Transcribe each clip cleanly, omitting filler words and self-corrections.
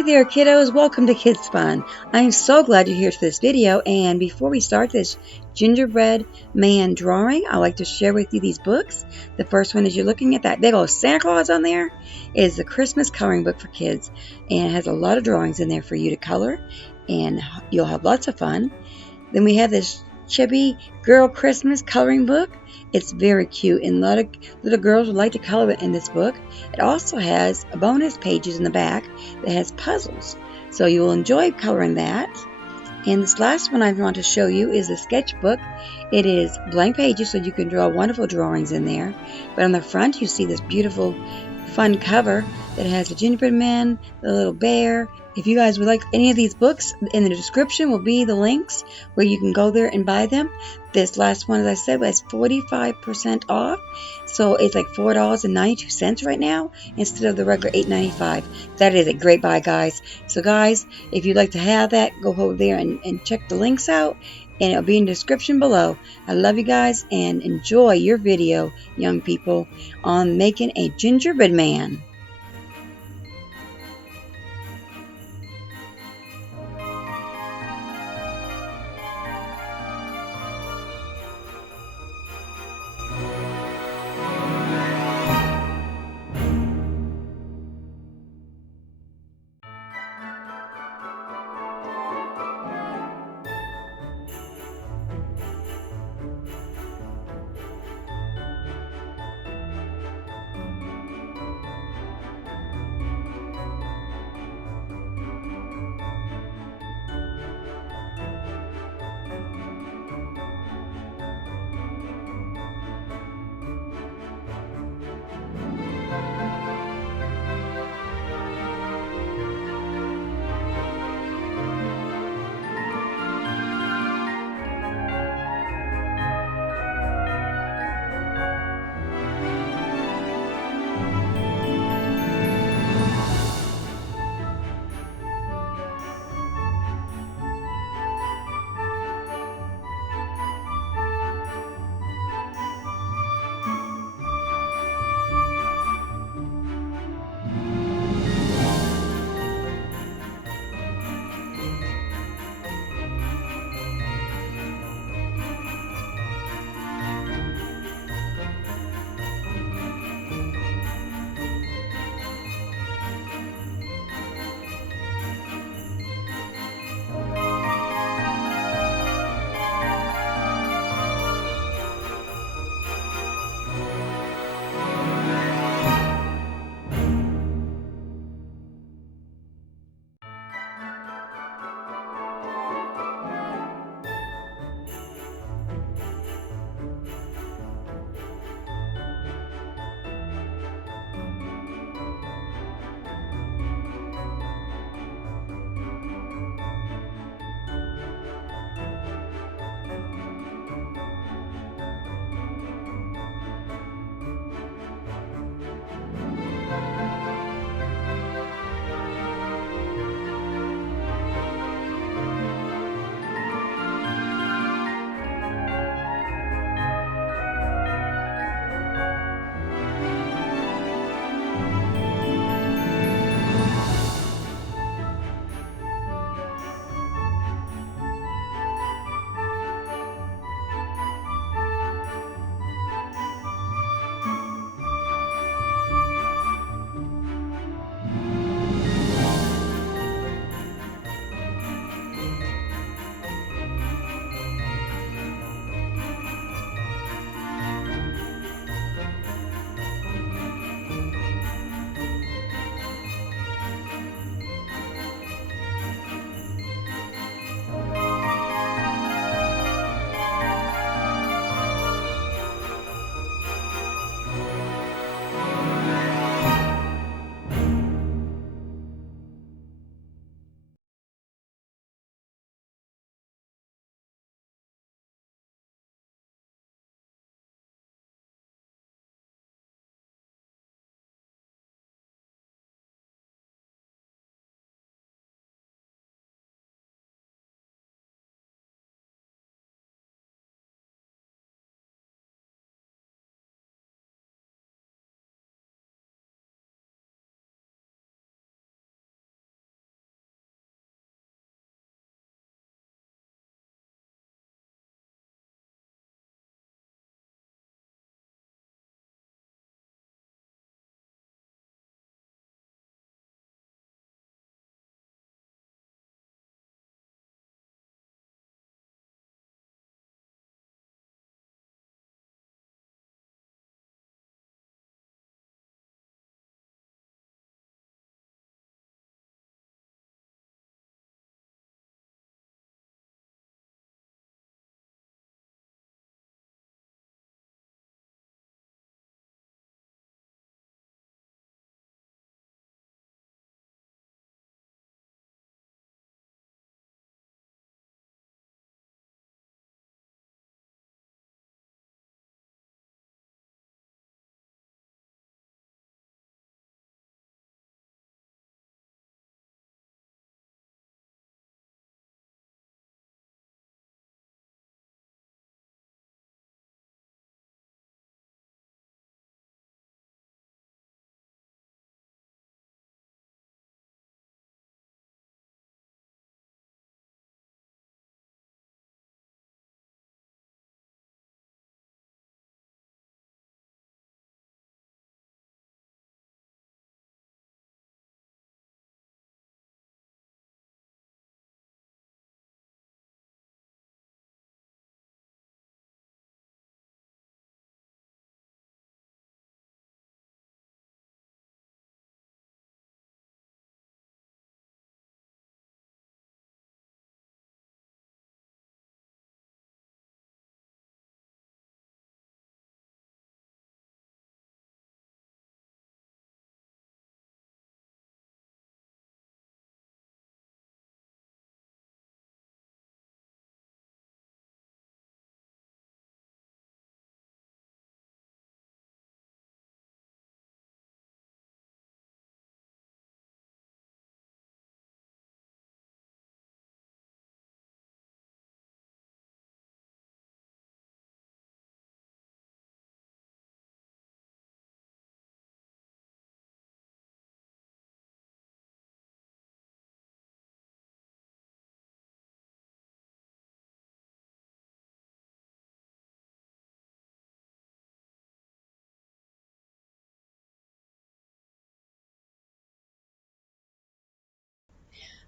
Hi there kiddos, welcome to Kids Fun. I am so glad you're here for this video, and before we start this gingerbread man drawing, I'd like to share with you these books. The first one is you're looking at that big old Santa Claus on there is the Christmas coloring book for kids, and it has a lot of drawings in there for you to color, and you'll have lots of fun. Then we have this Chibi Girl Christmas coloring book. It's very cute, and a lot of little girls would like to color it in this book. It also has bonus pages in the back that has puzzles, so you will enjoy coloring that. And this last one I want to show you is a sketchbook. It is blank pages, so you can draw wonderful drawings in there. But on the front, you see this beautiful, fun cover that has the gingerbread man, the little bear. If you guys would like any of these books, in the description will be the links where you can go there and buy them. This last one, as I said, was 45% off, so it's like $4.92 right now instead of the regular $8.95. That is a great buy, guys. So guys, if you'd like to have that, go over there and check the links out, and it'll be in the description below. I love you guys, and enjoy your video, young people, on making a gingerbread man.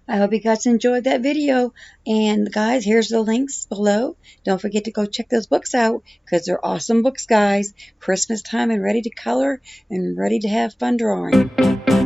I hope you guys enjoyed that video. And guys, here's the links below. Don't forget to go check those books out because they're awesome books, guys. Christmas time and ready to color and ready to have fun drawing.